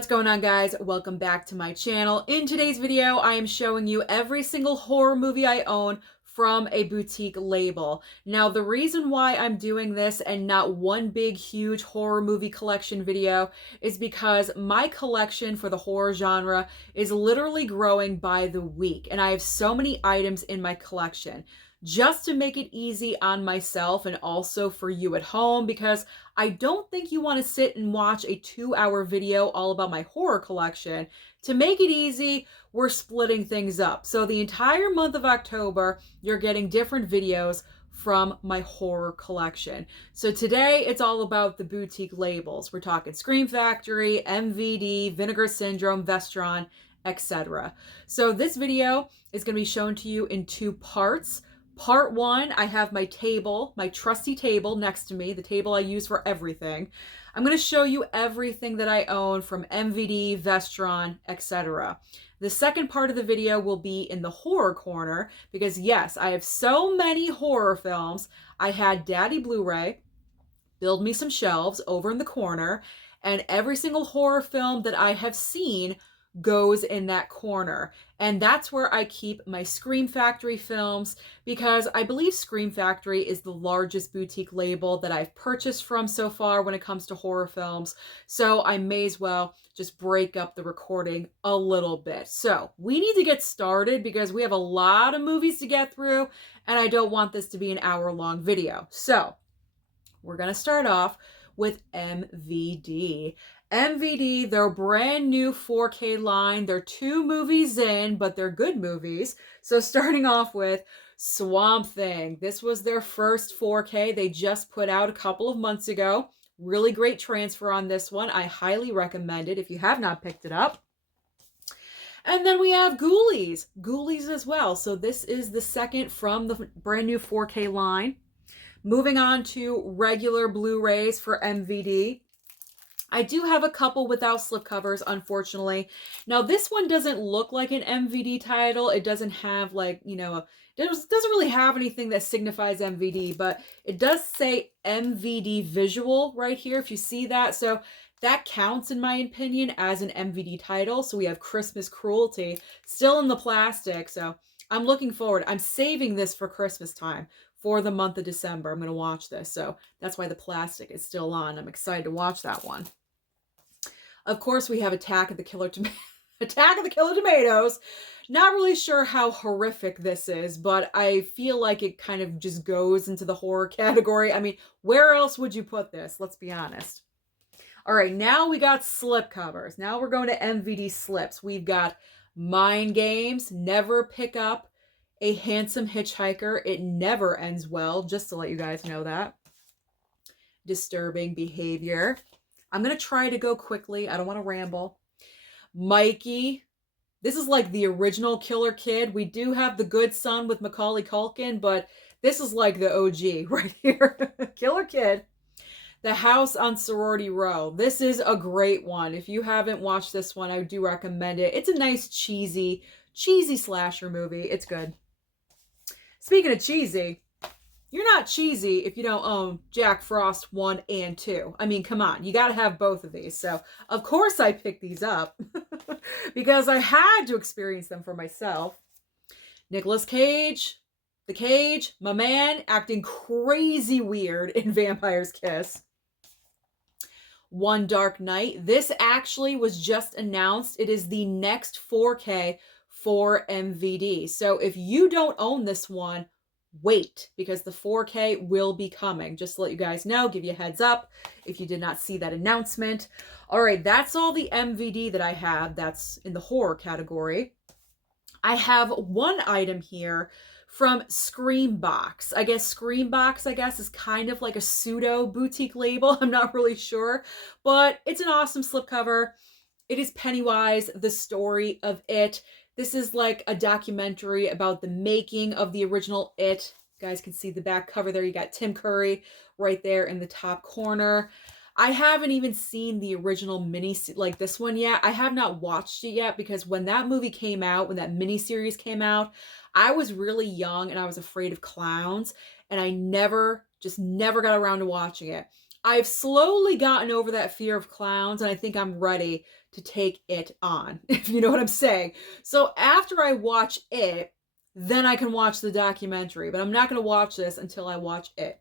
What's going on, guys? Welcome back to my channel. In today's video, I am showing you every single horror movie I own from a boutique label. Now, the reason why I'm doing this and not one big, huge horror movie collection video is because my collection for the horror genre is literally growing by the week, and I have so many items in my collection. Just to make it easy on myself and also for you at home, because I don't think you want to sit and watch a 2-hour video all about my horror collection. To make it easy, we're splitting things up. So the entire month of October, you're getting different videos from my horror collection. So today, it's all about the boutique labels. We're talking Scream Factory, MVD, Vinegar Syndrome, Vestron, etc. So this video is going to be shown to you in 2 parts. Part 1, I have my table, my trusty table next to me, the table I use for everything. I'm going to show you everything that I own from MVD, Vestron, etc. The second part of the video will be in the horror corner because, yes, I have so many horror films. I had Daddy Blu-ray build me some shelves over in the corner, and every single horror film that I have seen goes in that corner. And that's where I keep my Scream Factory films, because I believe Scream Factory is the largest boutique label that I've purchased from so far when it comes to horror films. So I may as well just break up the recording a little bit. So we need to get started because we have a lot of movies to get through, and I don't want this to be an hour-long video. So we're going to start off with MVD. MVD, their brand new 4K line. They're 2 movies in, but they're good movies. So starting off with Swamp Thing. This was their first 4K they just put out a couple of months ago. Really great transfer on this one. I highly recommend it if you have not picked it up. And then we have Ghoulies. Ghoulies as well. So this is the second from the brand new 4K line. Moving on to regular Blu-rays for MVD. I do have a couple without slipcovers, unfortunately. Now, this one doesn't look like an MVD title. It doesn't have, like, you know, it doesn't really have anything that signifies MVD, but it does say MVD visual right here, if you see that. So that counts, in my opinion, as an MVD title. So we have Christmas Cruelty still in the plastic. So I'm looking forward. I'm saving this for Christmas time. For the month of December, I'm going to watch this. So that's why the plastic is still on. I'm excited to watch that one. Of course, we have Attack of the Killer Tomatoes. Not really sure how horrific this is, but I feel like it kind of just goes into the horror category. I mean, where else would you put this? Let's be honest. All right, now we got slipcovers. Now we're going to MVD slips. We've got Mind Games, Never Pick Up a Handsome Hitchhiker. It never ends well, just to let you guys know that. Disturbing Behavior. I'm going to try to go quickly. I don't want to ramble. Mikey. This is like the original Killer Kid. We do have The Good Son with Macaulay Culkin, but this is like the OG right here. Killer Kid. The House on Sorority Row. This is a great one. If you haven't watched this one, I do recommend it. It's a nice cheesy slasher movie. It's good. Speaking of cheesy, you're not cheesy if you don't own Jack Frost 1 and 2. I mean, come on. You got to have both of these. So, of course, I picked these up because I had to experience them for myself. Nicolas Cage, The Cage, my man, acting crazy weird in Vampire's Kiss. One Dark Night. This actually was just announced. It is the next 4K for MVD. So if you don't own this one, wait, because the 4K will be coming. Just to let you guys know, give you a heads up if you did not see that announcement. All right, that's all the MVD that I have that's in the horror category. I have one item here from Screambox. I guess Screambox is kind of like a pseudo boutique label. I'm not really sure, but it's an awesome slipcover. It is Pennywise, the story of It. This is like a documentary about the making of the original It. You guys can see the back cover there. You got Tim Curry right there in the top corner. I haven't even seen the original like this one yet. I have not watched it yet because when that movie came out, when that miniseries came out, I was really young and I was afraid of clowns, and I just never got around to watching it. I've slowly gotten over that fear of clowns, and I think I'm ready to take it on, if you know what I'm saying. So after I watch it, then I can watch the documentary, but I'm not going to watch this until I watch it.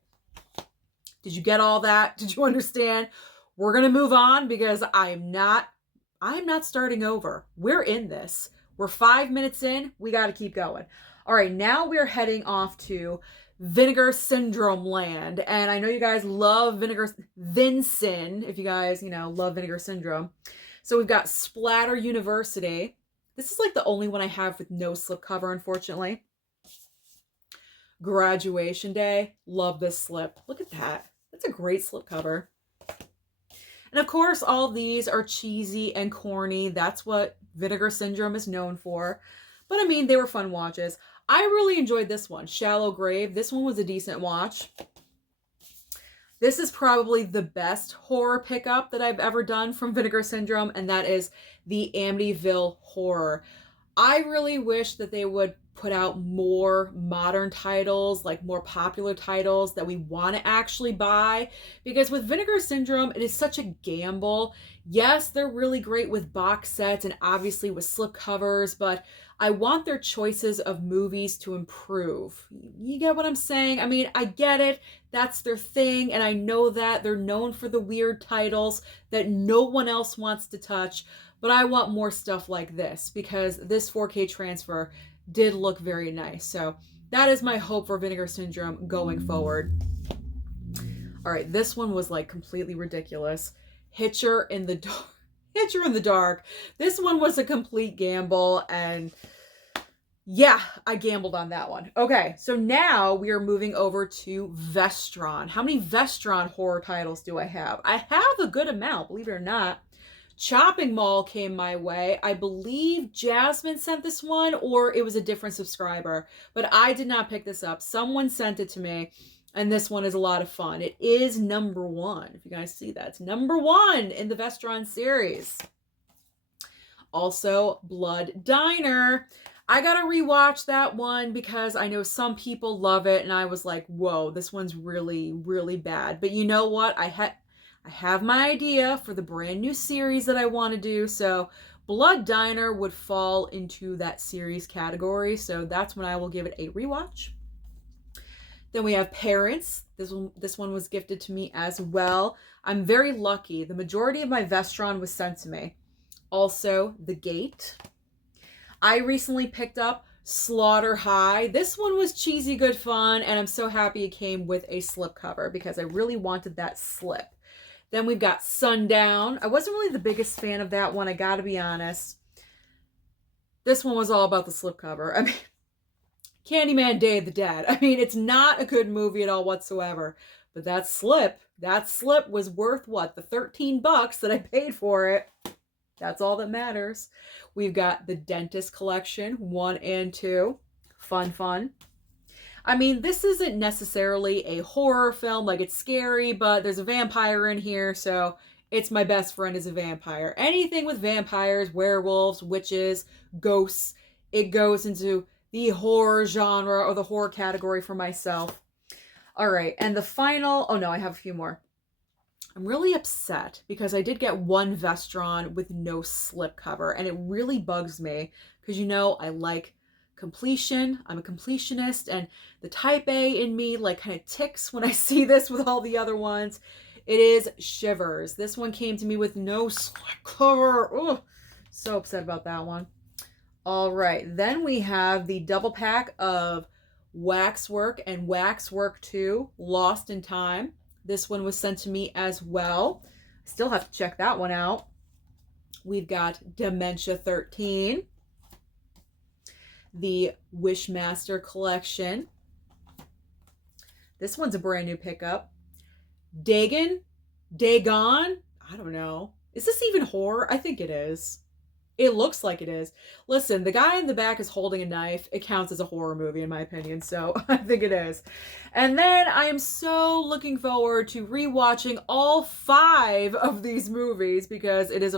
Did you get all that? Did you understand? We're going to move on because I'm not starting over. We're in this. We're 5 minutes in. We got to keep going. All right, now we're heading off to Vinegar Syndrome land. And I know you guys love Vincin, if you guys, love Vinegar Syndrome. So we've got Splatter University. This is like the only one I have with no slipcover, unfortunately. Graduation Day. Love this slip. Look at that. That's a great slipcover. And of course, all of these are cheesy and corny. That's what Vinegar Syndrome is known for. But I mean, they were fun watches. I really enjoyed this one, Shallow Grave. This one was a decent watch. This is probably the best horror pickup that I've ever done from Vinegar Syndrome, and that is the Amityville Horror. I really wish that they would put out more modern titles, like more popular titles that we want to actually buy, because with Vinegar Syndrome, it is such a gamble. Yes, they're really great with box sets and obviously with slipcovers, but I want their choices of movies to improve. You get what I'm saying? I mean, I get it. That's their thing, and I know that they're known for the weird titles that no one else wants to touch, but I want more stuff like this because this 4K transfer did look very nice. So that is my hope for Vinegar Syndrome going forward. All right, this one was like completely ridiculous. Hitcher in the Dark. Hitcher in the Dark. This one was a complete gamble, and yeah, I gambled on that one. Okay, so now we are moving over to Vestron. How many Vestron horror titles do I have? I have a good amount, believe it or not. Chopping Mall came my way. I believe Jasmine sent this one, or it was a different subscriber, but I did not pick this up. Someone sent it to me, and this one is a lot of fun. It is number 1. If you guys see that, it's number 1 in the Vestron series. Also, Blood Diner. I gotta rewatch that one because I know some people love it, and I was like, whoa, this one's really, really bad. But you know what? I have my idea for the brand new series that I want to do, so Blood Diner would fall into that series category, so that's when I will give it a rewatch. Then we have Parents. This one was gifted to me as well. I'm very lucky. The majority of my Vestron was sent to me. Also, The Gate. I recently picked up Slaughter High. This one was cheesy good fun, and I'm so happy it came with a slipcover because I really wanted that slip. Then we've got Sundown. I wasn't really the biggest fan of that one, I gotta be honest. This one was all about the slipcover. I mean, Candyman Day of the Dead. I mean, it's not a good movie at all whatsoever. But that slip was worth what? The $13 that I paid for it. That's all that matters. We've got The Dentist Collection, 1 and 2. Fun. I mean, this isn't necessarily a horror film, like it's scary, but there's a vampire in here, so it's my best friend is a vampire. Anything with vampires, werewolves, witches, ghosts, it goes into the horror genre or the horror category for myself. All right, and the final, oh no, I have a few more. I'm really upset because I did get one Vestron with no slipcover, and it really bugs me because, I like completion. I'm a completionist, and the type A in me like kind of ticks when I see this with all the other ones. It is Shivers. This one came to me with no slipcover. Oh, so upset about that one. All right, then we have the double pack of Waxwork and Waxwork 2, Lost in Time. This one was sent to me as well. I still have to check that one out. We've got Dementia 13. The Wishmaster Collection. This one's a brand new pickup. Dagon? I don't know. Is this even horror? I think it is. It looks like it is. Listen, the guy in the back is holding a knife. It counts as a horror movie in my opinion, so I think it is. And then I am so looking forward to rewatching all 5 of these movies because it is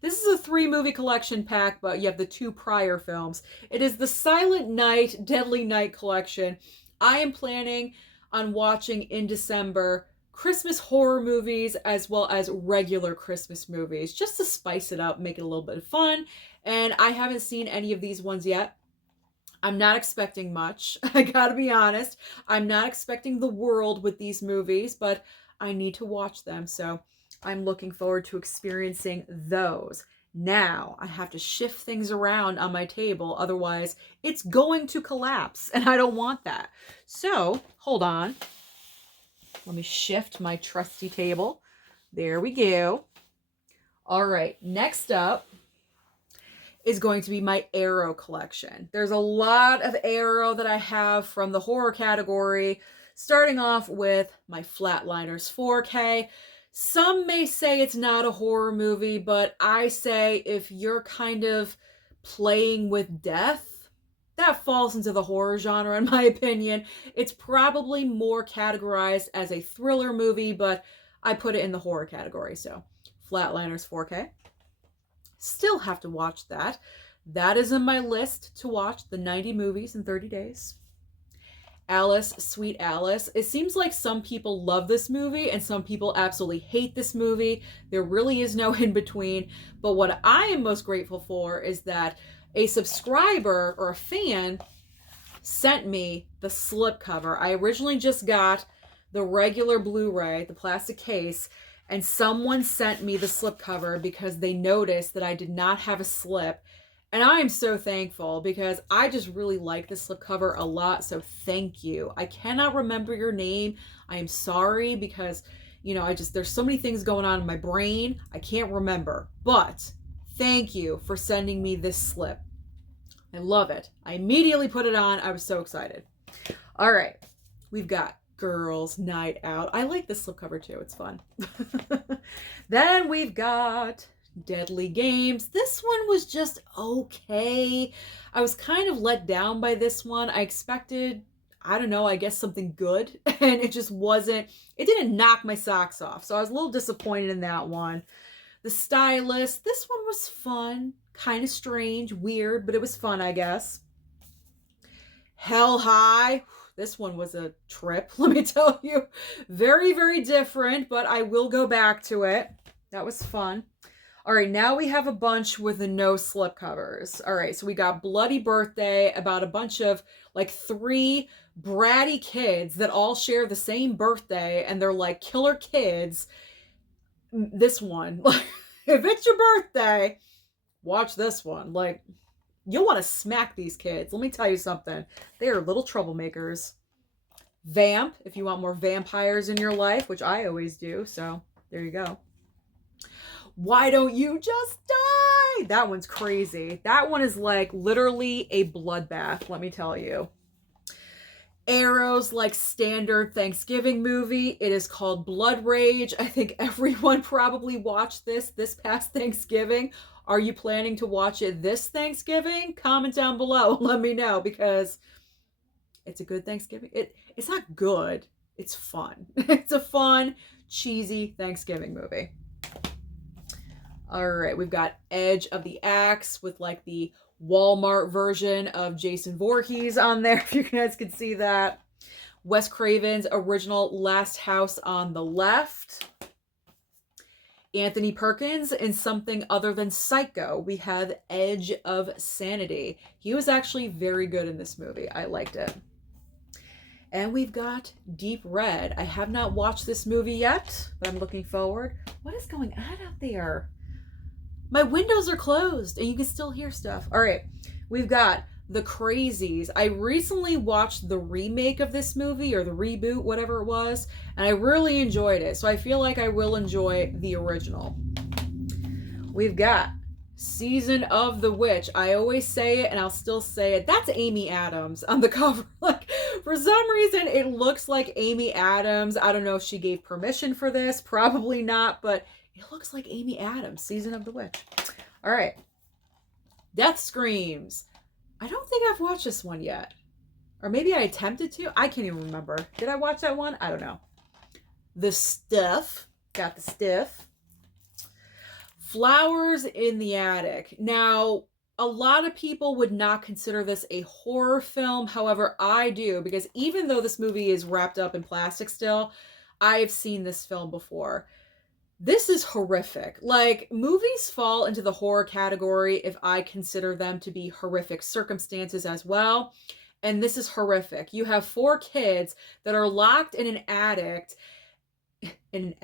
this is a 3-movie collection pack, but you have the 2 prior films. It is the Silent Night, Deadly Night collection. I am planning on watching in December Christmas horror movies as well as regular Christmas movies, just to spice it up, make it a little bit of fun. And I haven't seen any of these ones yet. I'm not expecting much. I gotta be honest. I'm not expecting the world with these movies, but I need to watch them. So I'm looking forward to experiencing those. Now I have to shift things around on my table. Otherwise, it's going to collapse, and I don't want that. So hold on. Let me shift my trusty table. There we go. All right, next up is going to be my Arrow collection. There's a lot of Arrow that I have from the horror category, starting off with my Flatliners 4K. Some may say it's not a horror movie, but I say if you're kind of playing with death, that falls into the horror genre in my opinion. It's probably more categorized as a thriller movie, but I put it in the horror category. So Flatliners 4K. Still have to watch that. That is in my list to watch, the 90 movies in 30 days. Alice, Sweet Alice. It seems like some people love this movie and some people absolutely hate this movie. There really is no in between. But what I am most grateful for is that a subscriber or a fan sent me the slipcover. I originally just got the regular Blu-ray, the plastic case, and someone sent me the slipcover because they noticed that I did not have a slip. And I am so thankful because I just really like this slipcover a lot. So thank you. I cannot remember your name. I am sorry because, you know, there's so many things going on in my brain. I can't remember. But thank you for sending me this slip. I love it. I immediately put it on. I was so excited. All right. We've got Girls Night Out. I like this slipcover too. It's fun. Then we've got Deadly Games. This one was just okay. I was kind of let down by this one. I expected, I don't know, I guess something good. And it just wasn't. It didn't knock my socks off. So I was a little disappointed in that one. The Stylist. This one was fun. Kind of strange, weird, but it was fun, I guess. Hell High. This one was a trip, let me tell you. Very, very different, but I will go back to it. That was fun. All right, now we have a bunch with the no slipcovers. All right, so we got Bloody Birthday, about a bunch of like 3 bratty kids that all share the same birthday, and they're like killer kids. This one, if it's your birthday, watch this one. Like, you'll want to smack these kids. Let me tell you something. They are little troublemakers. Vamp, if you want more vampires in your life, which I always do. So there you go. Why Don't You Just Die? That one's crazy. That one is like literally a bloodbath, let me tell you. Arrow's like standard Thanksgiving movie. It is called Blood Rage. I think everyone probably watched this past Thanksgiving. Are you planning to watch it this Thanksgiving? Comment down below. Let me know because it's a good Thanksgiving. It's not good. It's fun. It's a fun, cheesy Thanksgiving movie. All right, we've got Edge of the Axe with like the Walmart version of Jason Voorhees on there, if you guys could see that. Wes Craven's original Last House on the Left. Anthony Perkins in something other than Psycho. We have Edge of Sanity. He was actually very good in this movie. I liked it. And we've got Deep Red. I have not watched this movie yet, but I'm looking forward. What is going on out there? My windows are closed and you can still hear stuff. All right, we've got The Crazies. I recently watched the remake of this movie, or the reboot, whatever it was, and I really enjoyed it. So I feel like I will enjoy the original. We've got Season of the Witch. I always say it and I'll still say it. That's Amy Adams on the cover. Like, for some reason, it looks like Amy Adams. I don't know if she gave permission for this. Probably not, but it looks like Amy Adams, Season of the Witch. All right. Death Screams. I don't think I've watched this one yet. Or maybe I attempted to. I can't even remember. Did I watch that one? I don't know. The Stuff. Got the Stiff. Flowers in the Attic. Now, a lot of people would not consider this a horror film. However, I do, because even though this movie is wrapped up in plastic still, I've seen this film before. This is horrific. Like, movies fall into the horror category if I consider them to be horrific circumstances as well. And this is horrific. You have 4 kids that are locked in an attic. In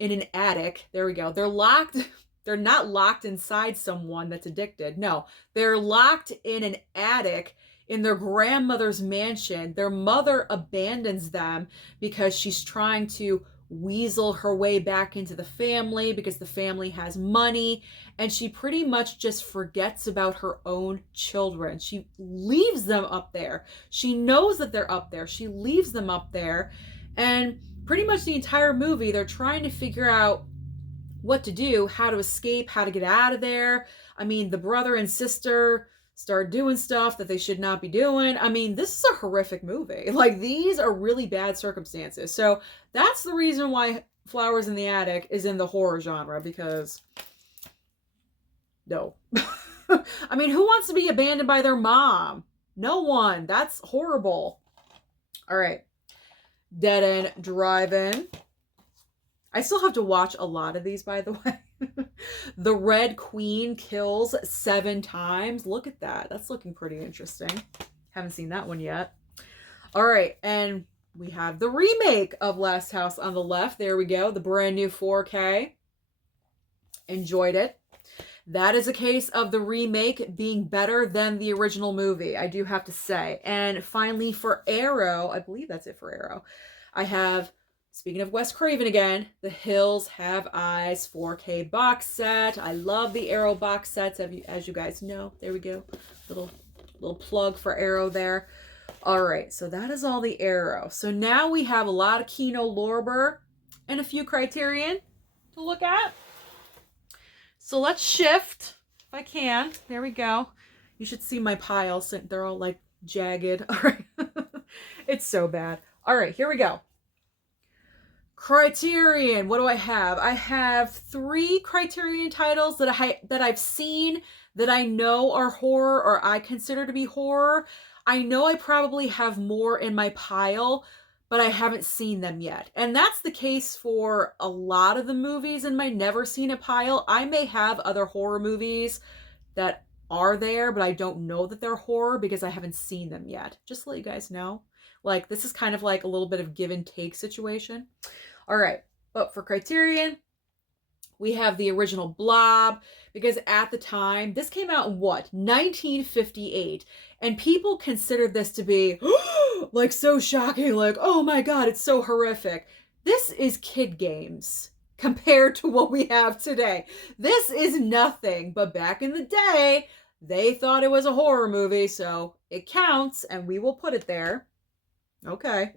an attic. There we go. They're locked. They're not locked inside someone that's addicted. No, they're locked in an attic in their grandmother's mansion. Their mother abandons them because she's trying to weasel her way back into the family because the family has money, and she pretty much just forgets about her own children. She leaves them up there. She knows that they're up there. She leaves them up there, and pretty much the entire movie they're trying to figure out what to do, how to escape, how to get out of there. I mean, the brother and sister start doing stuff that they should not be doing. I mean, this is a horrific movie. Like, these are really bad circumstances. So that's the reason why Flowers in the Attic is in the horror genre, because no. I mean, who wants to be abandoned by their mom? No one. That's horrible. All right. Dead End Drive-In. I still have to watch a lot of these, by the way. The Red Queen kills 7 times. Look at that. That's looking pretty interesting. Haven't seen that one yet. All right. And we have the remake of Last House on the Left. There we go. The brand new 4K. Enjoyed it. That is a case of the remake being better than the original movie, I do have to say. And finally, for Arrow, I believe that's it for Arrow, I have, speaking of Wes Craven again, The Hills Have Eyes 4K box set. I love the Arrow box sets, as you guys know. There we go. Little plug for Arrow there. All right, so that is all the Arrow. So now we have a lot of Kino Lorber and a few Criterion to look at. So let's shift, if I can. There we go. You should see my piles. They're all like jagged. All right. It's so bad. All right, here we go. Criterion. What do I have? I have 3 Criterion titles that I've seen that I know are horror, or I consider to be horror. I know I probably have more in my pile, but I haven't seen them yet. And that's the case for a lot of the movies in my never seen it pile. I may have other horror movies that are there, but I don't know that they're horror because I haven't seen them yet. Just to let you guys know. Like, this is kind of like a little bit of give and take situation. All right, but for Criterion, we have the original Blob, because at the time, this came out in what? 1958. And people considered this to be like so shocking, like, oh my God, it's so horrific. This is kid games compared to what we have today. This is nothing, but back in the day, they thought it was a horror movie, so it counts, and we will put it there. Okay.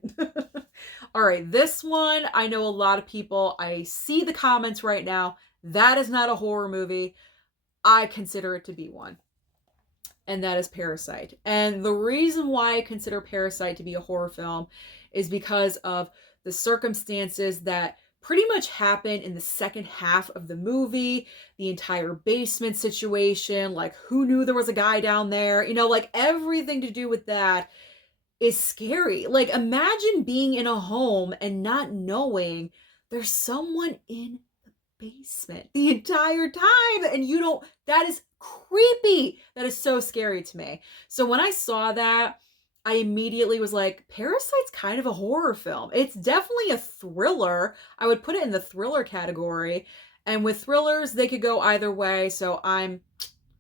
All right, this one, I know a lot of people, I see the comments right now, that is not a horror movie. I consider it to be one. And that is Parasite. And the reason why I consider Parasite to be a horror film is because of the circumstances that pretty much happen in the second half of the movie, the entire basement situation, like who knew there was a guy down there, you know, like everything to do with that is scary. Like, imagine being in a home and not knowing there's someone in the basement the entire time, and you don't, that is creepy. That is so scary to me. So when I saw that, I immediately was like, Parasite's kind of a horror film. It's definitely a thriller. I would put it in the thriller category, and with thrillers, they could go either way, so I'm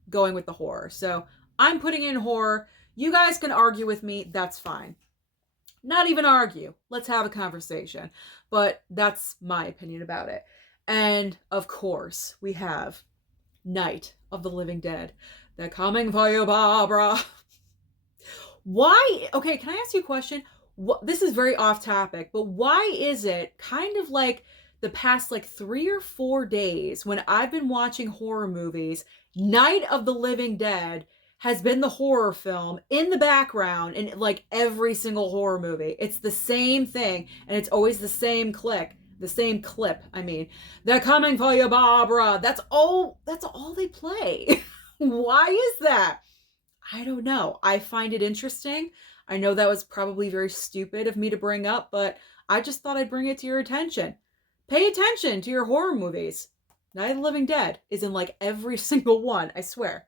going with the horror. So I'm putting in horror. You guys can argue with me, that's fine. Not even argue. Let's have a conversation. But that's my opinion about it. And of course, we have Night of the Living Dead. They're coming for you, Barbara. Why? Okay, can I ask you a question? This is very off topic, but why is it kind of like the past like 3 or 4 days when I've been watching horror movies, Night of the Living Dead has been the horror film in the background in like every single horror movie. It's the same thing, and it's always the same clip. I mean, they're coming for you, Barbara. That's all they play. Why is that? I don't know. I find it interesting. I know that was probably very stupid of me to bring up, but I just thought I'd bring it to your attention. Pay attention to your horror movies. Night of the Living Dead is in like every single one, I swear.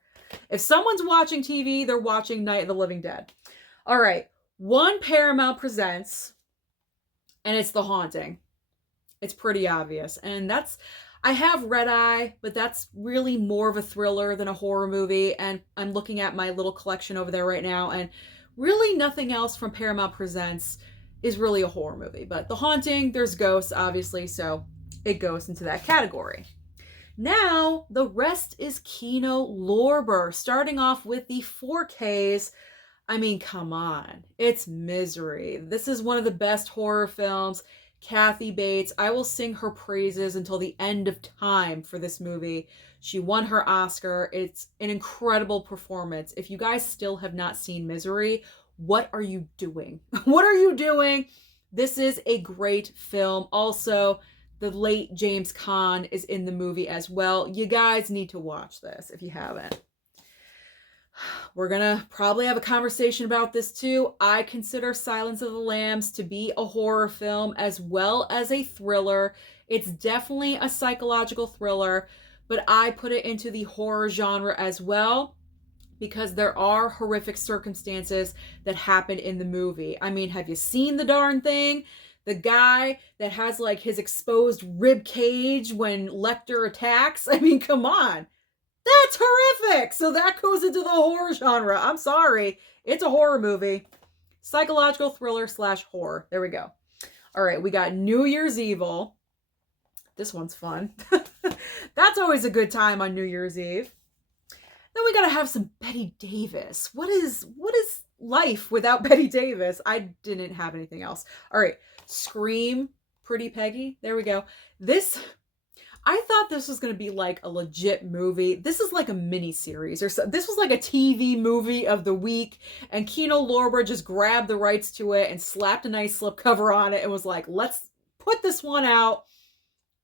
If someone's watching TV, they're watching Night of the Living Dead. All right, one Paramount Presents, and it's The Haunting. It's pretty obvious. And I have Red Eye, but that's really more of a thriller than a horror movie. And I'm looking at my little collection over there right now, and really nothing else from Paramount Presents is really a horror movie. But The Haunting, there's ghosts, obviously, so it goes into that category. Now, the rest is Kino Lorber, starting off with the 4Ks. I mean, come on. It's Misery. This is one of the best horror films. Kathy Bates, I will sing her praises until the end of time for this movie. She won her Oscar. It's an incredible performance. If you guys still have not seen Misery, what are you doing? What are you doing? This is a great film. Also, the late James Caan is in the movie as well. You guys need to watch this if you haven't. We're gonna probably have a conversation about this too. I consider Silence of the Lambs to be a horror film as well as a thriller. It's definitely a psychological thriller, but I put it into the horror genre as well because there are horrific circumstances that happen in the movie. I mean, have you seen the darn thing? The guy that has like his exposed rib cage when Lecter attacks? I mean, come on. That's horrific! So that goes into the horror genre. I'm sorry. It's a horror movie. Psychological thriller / horror. There we go. All right, we got New Year's Evil. This one's fun. That's always a good time on New Year's Eve. Then we gotta have some Bette Davis. What is life without Bette Davis? I didn't have anything else. All right, Scream, Pretty Peggy. There we go. I thought this was going to be like a legit movie. This is like a mini series or so. This was like a TV movie of the week, and Kino Lorber just grabbed the rights to it and slapped a nice slipcover on it and was like, let's put this one out.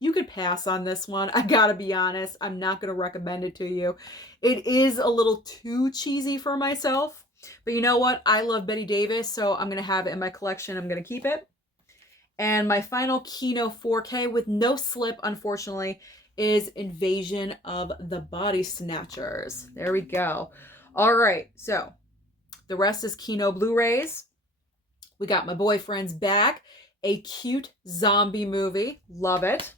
You could pass on this one. I gotta be honest. I'm not going to recommend it to you. It is a little too cheesy for myself, but you know what? I love Bette Davis, so I'm going to have it in my collection. I'm going to keep it. And my final Kino 4K with no slip, unfortunately, is Invasion of the Body Snatchers. There we go. All right, so the rest is Kino Blu-rays. We got My Boyfriend's Back, a cute zombie movie. Love it.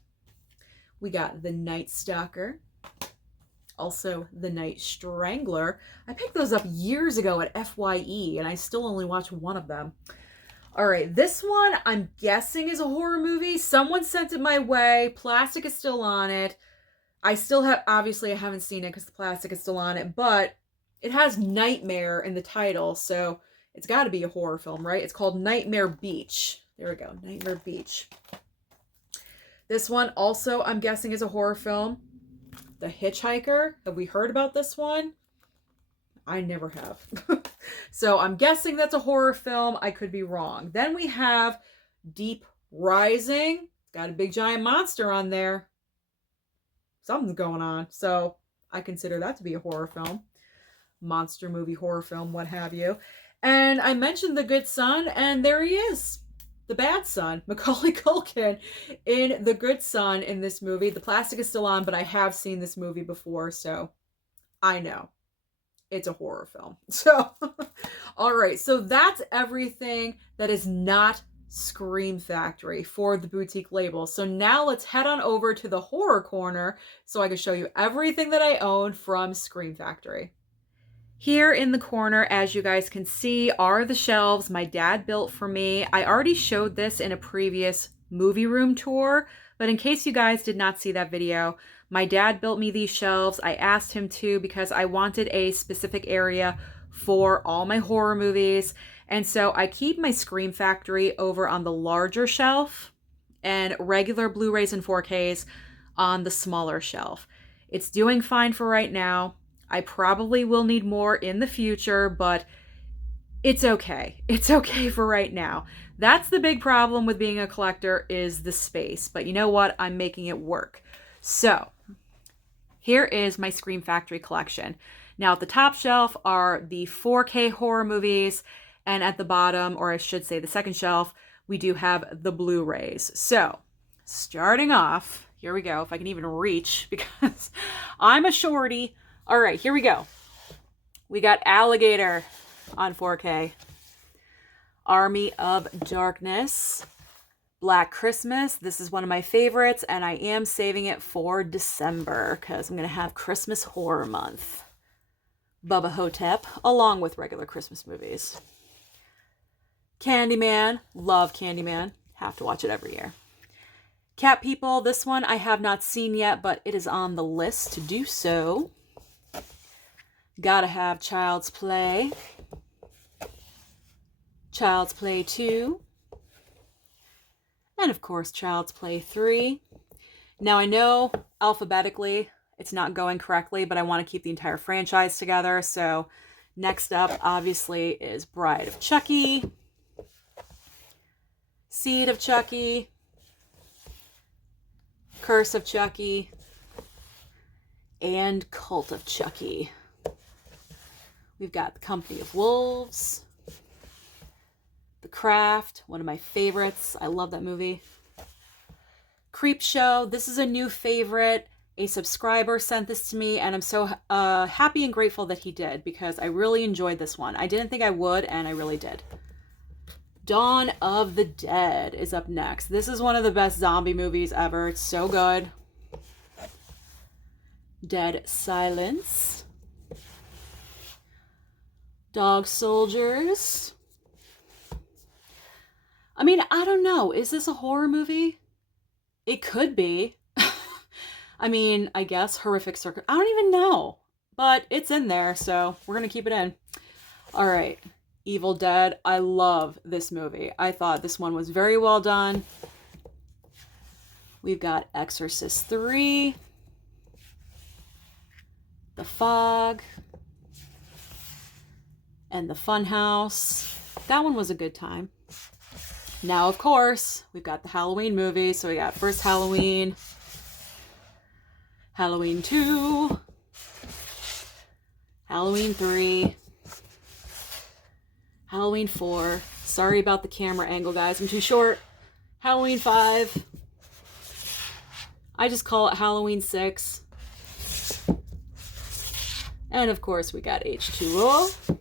We got The Night Stalker. Also, The Night Strangler. I picked those up years ago at FYE, and I still only watched one of them. All right, this one I'm guessing is a horror movie. Someone sent it my way. Plastic is still on it. Obviously I haven't seen it because the plastic is still on it, but it has Nightmare in the title, so it's got to be a horror film, right? It's called Nightmare Beach. There we go, Nightmare Beach. This one also I'm guessing is a horror film. The Hitchhiker. Have we heard about this one? I never have. So I'm guessing that's a horror film. I could be wrong. Then we have Deep Rising. Got a big giant monster on there. Something's going on. So I consider that to be a horror film. Monster movie, horror film, what have you. And I mentioned The Good Son, and there he is. The bad son, Macaulay Culkin, in The Good Son in this movie. The plastic is still on, but I have seen this movie before, so I know. It's a horror film. So, all right. So that's everything that is not Scream Factory for the boutique label. So now let's head on over to the horror corner so I can show you everything that I own from Scream Factory. Here in the corner, as you guys can see, are the shelves my dad built for me. I already showed this in a previous movie room tour, but in case you guys did not see that video, my dad built me these shelves. I asked him to because I wanted a specific area for all my horror movies. And so I keep my Scream Factory over on the larger shelf and regular Blu-rays and 4Ks on the smaller shelf. It's doing fine for right now. I probably will need more in the future, but it's okay. It's okay for right now. That's the big problem with being a collector, is the space. But you know what? I'm making it work. So here is my Scream Factory collection. Now at the top shelf are the 4K horror movies, And at the bottom, or I should say the second shelf, we do have the Blu-rays. So starting off, here we go. If I can even reach, because I'm a shorty. All right, here we go. We got Alligator on 4K. Army of Darkness. Black Christmas. This is one of my favorites, and I am saving it for December because I'm going to have Christmas Horror Month. Bubba Hotep, along with regular Christmas movies. Candyman. Love Candyman. Have to watch it every year. Cat People. This one I have not seen yet, but it is on the list to do so. Gotta have Child's Play. Child's Play 2. And of course, Child's Play 3. Now I know alphabetically it's not going correctly, but I want to keep the entire franchise together. So next up, obviously, is Bride of Chucky, Seed of Chucky, Curse of Chucky, and Cult of Chucky. We've got The Company of Wolves, The Craft, one of my favorites. I love that movie. Creepshow. This is a new favorite. A subscriber sent this to me, and I'm so happy and grateful that he did, because I really enjoyed this one. I didn't think I would, and I really did. Dawn of the Dead is up next. This is one of the best zombie movies ever. It's so good. Dead Silence. Dog Soldiers. I mean, I don't know. Is this a horror movie? It could be. I mean, I guess Horrific Circus. I don't even know. But it's in there, so we're going to keep it in. All right. Evil Dead. I love this movie. I thought this one was very well done. We've got Exorcist 3. The Fog. And The Funhouse. That one was a good time. Now, of course, we've got the Halloween movies. So we got first Halloween, Halloween 2, Halloween 3, Halloween 4. Sorry about the camera angle, guys. I'm too short. Halloween 5. I just call it Halloween 6. And, of course, we got H2O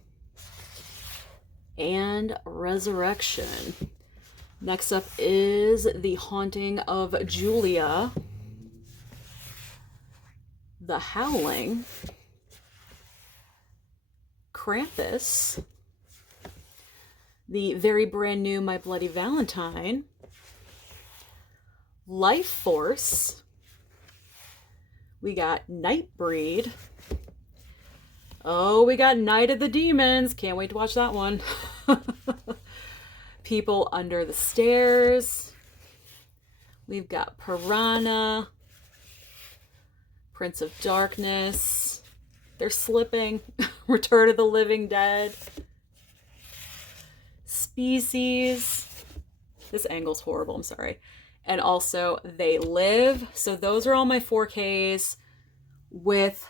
and Resurrection. Next up is The Haunting of Julia, The Howling, Krampus, the very brand new My Bloody Valentine, Life Force, we got Nightbreed, oh, we got Night of the Demons, can't wait to watch that one. People Under the Stairs. We've got Piranha. Prince of Darkness. They're slipping. Return of the Living Dead. Species. This angle's horrible, I'm sorry. And also They Live. So those are all my 4Ks with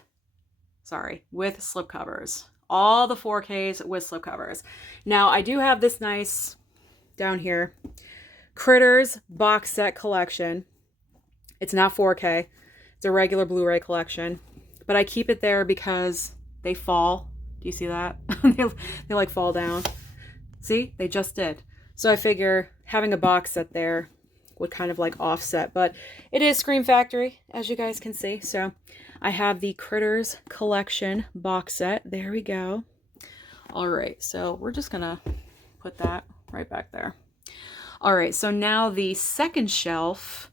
slipcovers. All the 4Ks with slipcovers. Now I do have this nice down here Critters box set collection. It's not 4K. It's a regular Blu-ray collection, but I keep it there because they fall. Do you see that? they like fall down. See, they just did. So I figure having a box set there would kind of like offset, but it is Scream Factory, as you guys can see. So I have the Critters collection box set. There we go. All right, so we're just gonna put that right back there. All right, so now the second shelf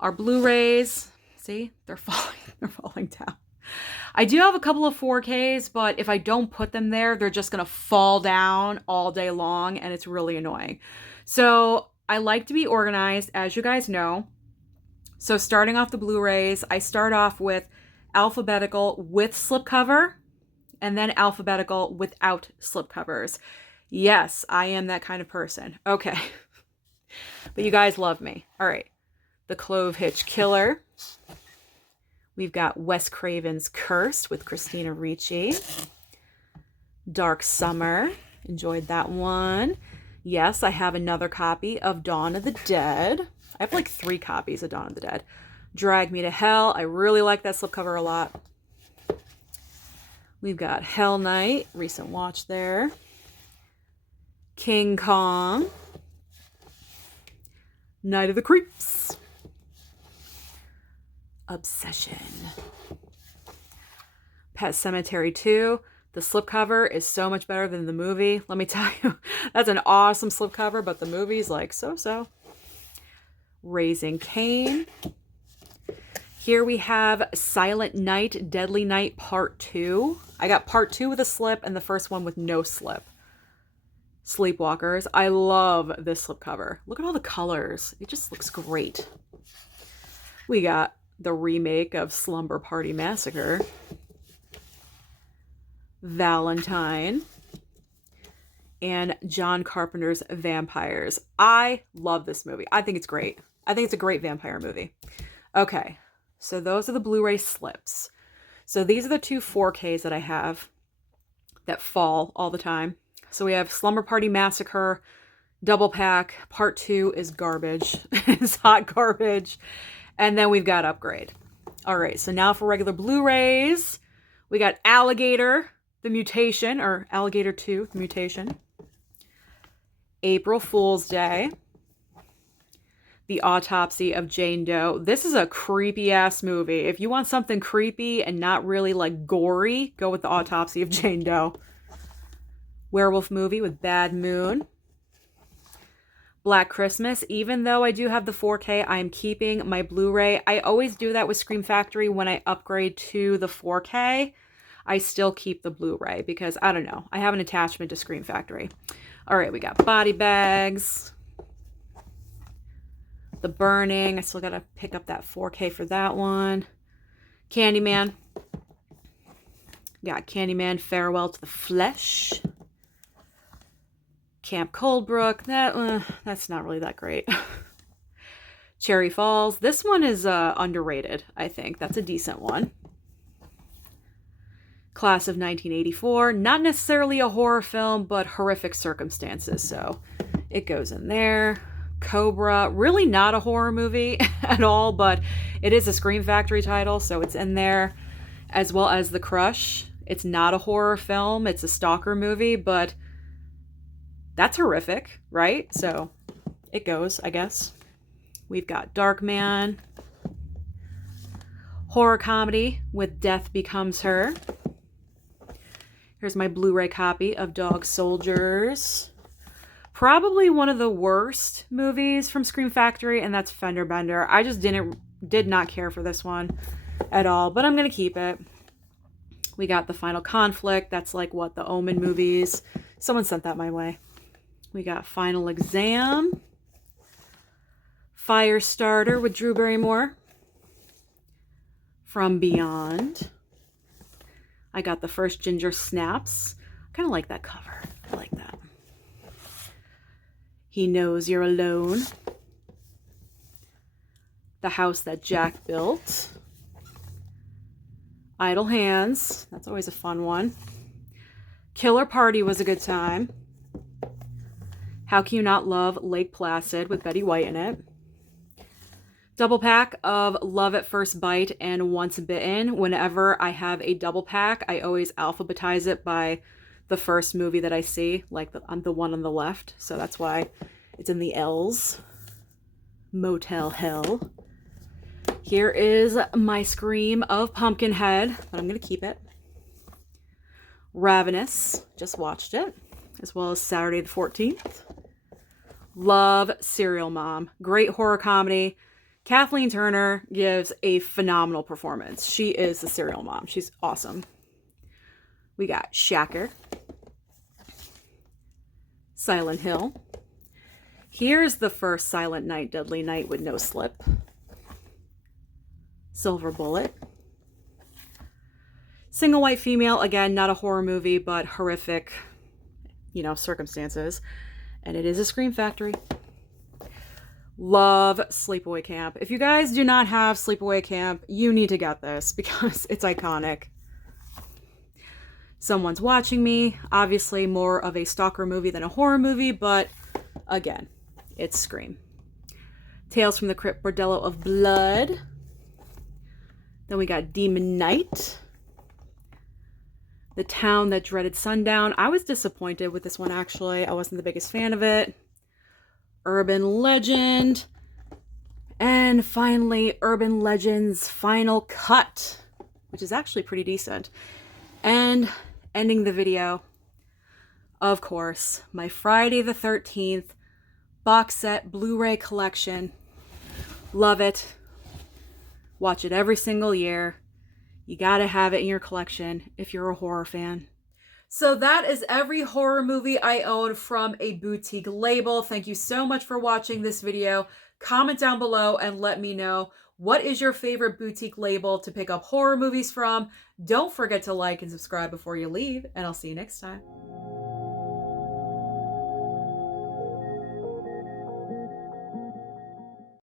are Blu-rays. See, they're falling down. I do have a couple of 4Ks, but if I don't put them there, they're just gonna fall down all day long, and it's really annoying. So I like to be organized, as you guys know. So starting off the Blu-rays, I start off with alphabetical with slipcover, and then alphabetical without slipcovers. Yes, I am that kind of person. Okay. But you guys love me. All right. The Clove Hitch Killer. We've got Wes Craven's Cursed with Christina Ricci. Dark Summer. Enjoyed that one. Yes, I have another copy of Dawn of the Dead. I have like 3 copies of Dawn of the Dead. Drag Me to Hell. I really like that slipcover a lot. We've got Hell Night, recent watch there. King Kong. Night of the Creeps. Obsession. Pet Sematary 2. The slipcover is so much better than the movie. Let me tell you, that's an awesome slipcover, but the movie's like so-so. Raising Cain. Here we have Silent Night, Deadly Night Part 2. I got Part 2 with a slip and the first one with no slip. Sleepwalkers. I love this slipcover. Look at all the colors. It just looks great. We got the remake of Slumber Party Massacre. Valentine. And John Carpenter's Vampires. I love this movie. I think it's great. I think it's a great vampire movie. Okay, so those are the Blu-ray slips. So these are the 2 4Ks that I have that fall all the time. So we have Slumber Party Massacre, double pack. Part 2 is garbage. It's hot garbage. And then we've got Upgrade. All right, so now for regular Blu-rays, we got Alligator, The Mutation, or Alligator 2, The Mutation. April Fool's Day. The Autopsy of Jane Doe. This is a creepy-ass movie. If you want something creepy and not really, like, gory, go with The Autopsy of Jane Doe. Werewolf movie with Bad Moon. Black Christmas. Even though I do have the 4K, I'm keeping my Blu-ray. I always do that with Scream Factory when I upgrade to the 4K. I still keep the Blu-ray because, I don't know, I have an attachment to Scream Factory. All right, we got Body Bags. The Burning. I still got to pick up that 4K for that one. Candyman. Got Candyman Farewell to the Flesh. Camp Coldbrook. That's not really that great. Cherry Falls. This one is underrated, I think. That's a decent one. Class of 1984. Not necessarily a horror film, but horrific circumstances, so it goes in there. Cobra. Really not a horror movie at all, but it is a Scream Factory title, so it's in there. As well as The Crush. It's not a horror film. It's a stalker movie, but that's horrific, right? So it goes, I guess. We've got Darkman. Horror comedy with Death Becomes Her. Here's my Blu-ray copy of Dog Soldiers. Probably one of the worst movies from Scream Factory, and that's Fender Bender. I just did not care for this one at all, but I'm going to keep it. We got The Final Conflict. That's like, what, the Omen movies. Someone sent that my way. We got Final Exam. Firestarter with Drew Barrymore. From Beyond. I got The First Ginger Snaps. I kind of like that cover. I like that. He Knows You're Alone. The House That Jack Built. Idle Hands. That's always a fun one. Killer Party was a good time. How Can You Not Love Lake Placid with Betty White in it. Double pack of Love at First Bite and Once Bitten. Whenever I have a double pack, I always alphabetize it by the first movie that I see, like the one on the left. So that's why it's in the L's. Motel Hell. Here is my Scream of Pumpkinhead, but I'm going to keep it. Ravenous. Just watched it. As well as Saturday the 14th. Love Serial Mom. Great horror comedy. Kathleen Turner gives a phenomenal performance. She is the serial mom. She's awesome. We got Shacker. Silent Hill. Here's the first Silent Night, Deadly Night with no slip. Silver Bullet. Single White Female. Again, not a horror movie, but horrific, circumstances. And it is a Scream Factory. Love Sleepaway Camp. If you guys do not have Sleepaway Camp, you need to get this because it's iconic. Someone's Watching Me, obviously more of a stalker movie than a horror movie, but again, it's Scream. Tales from the Crypt, Bordello of Blood. Then we got Demon Knight. The Town That Dreaded Sundown. I was disappointed with this one, actually. I wasn't the biggest fan of it. Urban Legend. And finally, Urban Legend's Final Cut, which is actually pretty decent. And ending the video, of course, my Friday the 13th box set Blu-ray collection. Love it. Watch it every single year. You gotta have it in your collection if you're a horror fan. So that is every horror movie I own from a boutique label. Thank you so much for watching this video. Comment down below and let me know, what is your favorite boutique label to pick up horror movies from? Don't forget to like and subscribe before you leave, and I'll see you next time.